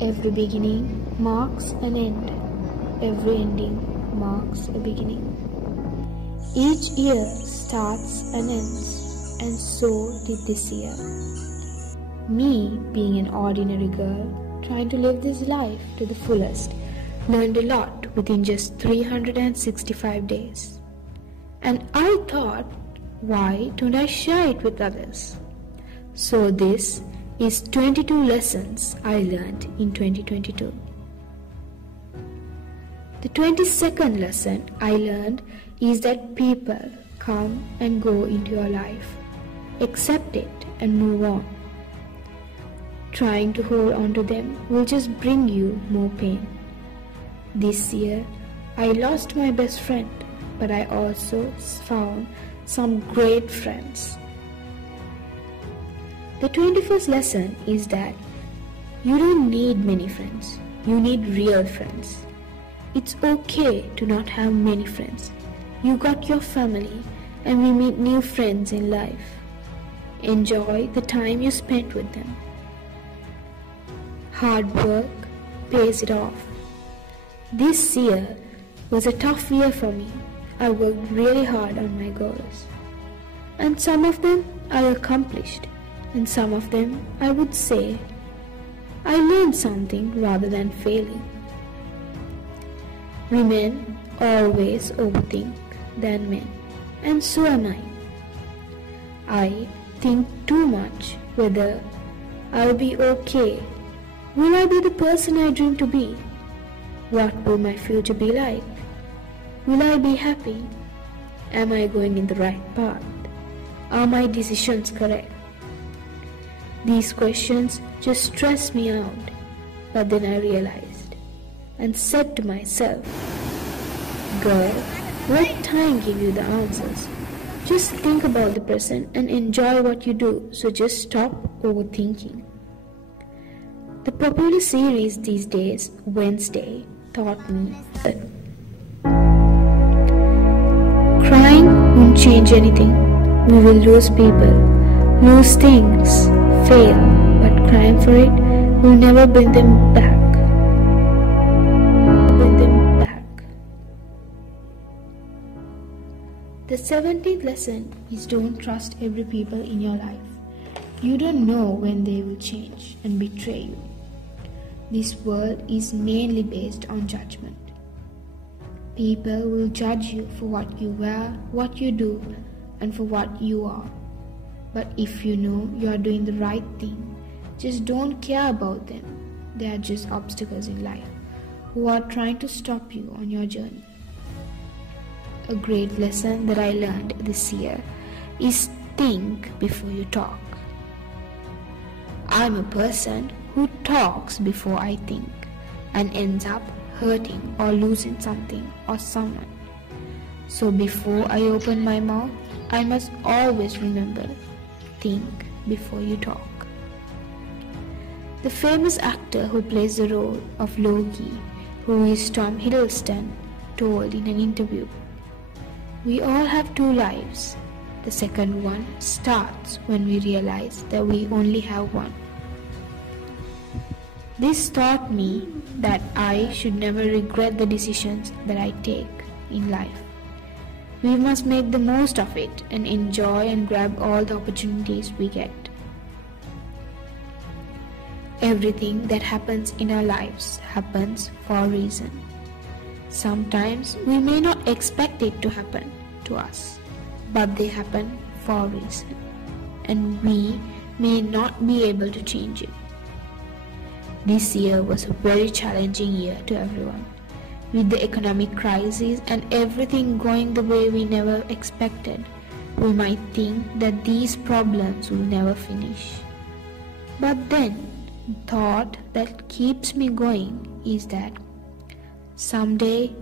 Every beginning marks an end. Every ending marks a beginning. Each year starts and ends, and so did this year. Me, being an ordinary girl, trying to live this life to the fullest, learned a lot within just 365 days. And I thought, why don't I share it with others? So this is 22 lessons I learned in 2022. The 22nd lesson I learned is that people come and go into your life. Accept it and move on. Trying to hold on to them will just bring you more pain. This year, I lost my best friend, but I also found some great friends. The 21st lesson is that you don't need many friends, you need real friends. It's okay to not have many friends. You got your family and we meet new friends in life. Enjoy the time you spent with them. Hard work pays it off. This year was a tough year for me. I worked really hard on my goals. And some of them I accomplished. And some of them, I would say, I learned something rather than failing. Women always overthink than men, and so am I. I think too much whether I'll be okay. Will I be the person I dream to be? What will my future be like? Will I be happy? Am I going in the right path? Are my decisions correct? These questions just stressed me out, but then I realized and said to myself, girl, let time give you the answers. Just think about the present and enjoy what you do, so just stop overthinking. The popular series these days, Wednesday, taught me that crying won't change anything. We will lose people, lose things, fail, but crying for it will never bring them back. The 17th lesson is don't trust every people in your life. You don't know when they will change and betray you. This world is mainly based on judgment. People will judge you for what you wear, what you do, and for what you are. But if you know you are doing the right thing, just don't care about them. They are just obstacles in life who are trying to stop you on your journey. A great lesson that I learned this year is think before you talk. I'm a person who talks before I think and ends up hurting or losing something or someone. So before I open my mouth, I must always remember, think before you talk. The famous actor who plays the role of Loki, who is Tom Hiddleston, told in an interview, we all have two lives. The second one starts when we realize that we only have one. This taught me that I should never regret the decisions that I take in life. We must make the most of it and enjoy and grab all the opportunities we get. Everything that happens in our lives happens for a reason. Sometimes we may not expect it to happen to us, but they happen for a reason, and we may not be able to change it. This year was a very challenging year to everyone. With the economic crisis and everything going the way we never expected, we might think that these problems will never finish. But then, the thought that keeps me going is that someday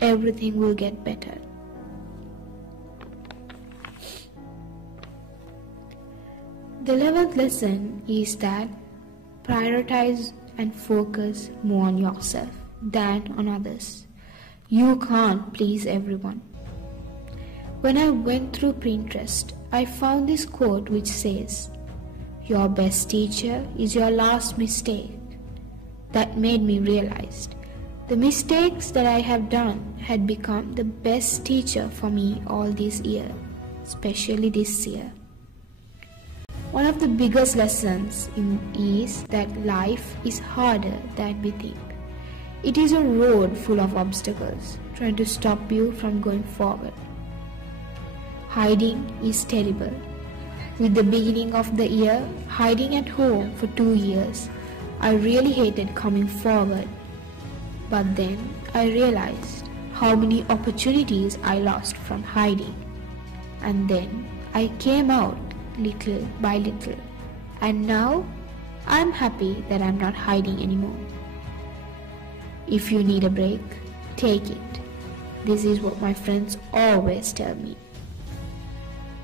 everything will get better. The 11th lesson is that prioritize and focus more on yourself than on others. You can't please everyone. When I went through Pinterest, I found this quote which says, "Your best teacher is your last mistake." that made me realize the mistakes that I have done had become the best teacher for me all this year, especially this year. One of the biggest lessons is that life is harder than we think. It is a road full of obstacles trying to stop you from going forward. Hiding is terrible. With the beginning of the year, hiding at home for 2 years, I really hated coming forward. But then I realized how many opportunities I lost from hiding. And then I came out little by little. And now I'm happy that I'm not hiding anymore. If you need a break, take it. This is what my friends always tell me.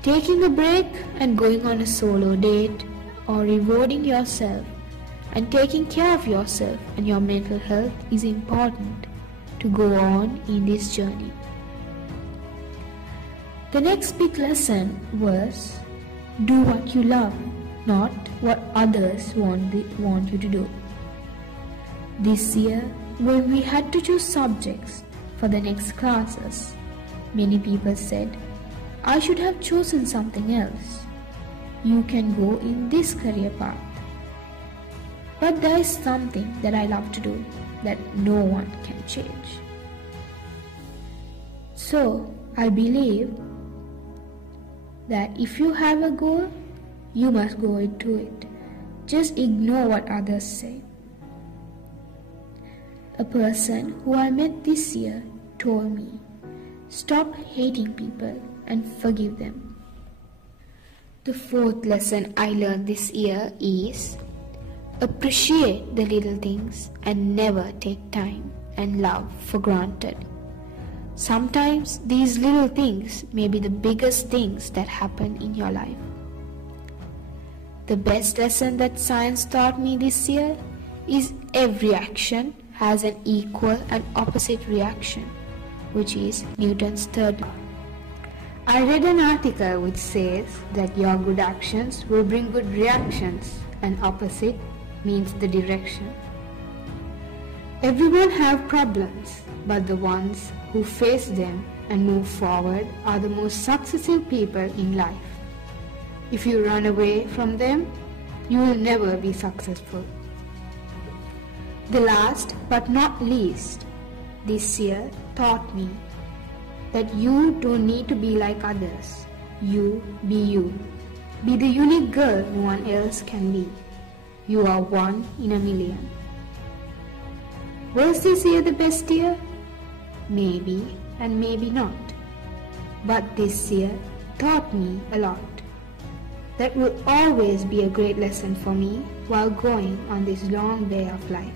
Taking a break and going on a solo date or rewarding yourself and taking care of yourself and your mental health is important to go on in this journey. The next big lesson was do what you love, not what others want you to do. This year, when we had to choose subjects for the next classes, many people said, I should have chosen something else. You can go in this career path. But there is something that I love to do that no one can change. So, I believe that if you have a goal, you must go into it. Just ignore what others say. A person who I met this year told me, stop hating people and forgive them. The fourth lesson I learned this year is appreciate the little things and never take time and love for granted. Sometimes these little things may be the biggest things that happen in your life. The best lesson that science taught me this year is every action has an equal and opposite reaction, which is Newton's third law. I read an article which says that your good actions will bring good reactions, and opposite means the direction. Everyone have problems, but the ones who face them and move forward are the most successful people in life. If you run away from them, you will never be successful. The last but not least, this year taught me that you don't need to be like others. You be you. Be the unique girl no one else can be. You are one in a million. Was this year the best year? Maybe and maybe not. But this year taught me a lot. That will always be a great lesson for me while going on this long way of life.